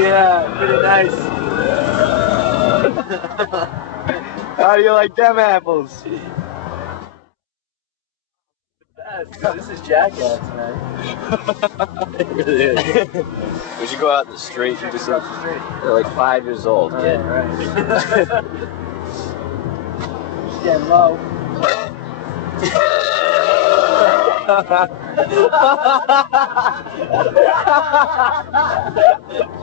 Yeah, pretty nice. How do you like them apples? This is Jackass, man. It really is. We should go out in the street and just they're like 5 years old, kid. Right. Just getting low. Dude,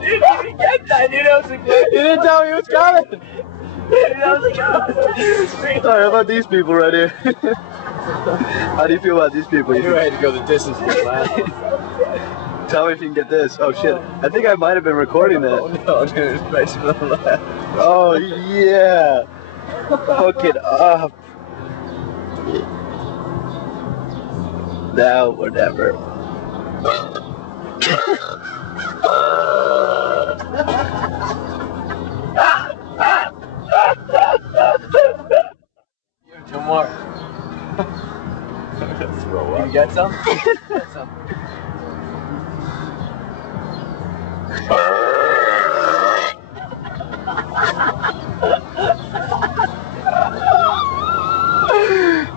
you didn't get that, dude. That was a good. You didn't tell me it was coming. Dude, that was good. Sorry, how about these people right here? How do you feel about these people? I knew I had to go the distance for the last. Tell me if you can get this. Oh shit. I think I might have been recording that. Oh no, dude, it's nice for the left. Oh yeah. Hook it up. Now or never. Two more. Throw Can you get some? Get some.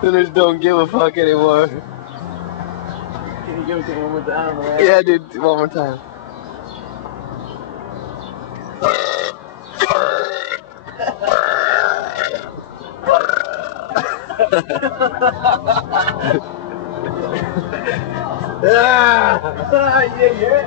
Then just don't give a fuck anymore. Can you give it to one more time, right? Yeah, dude, one more time. Yeah, yeah.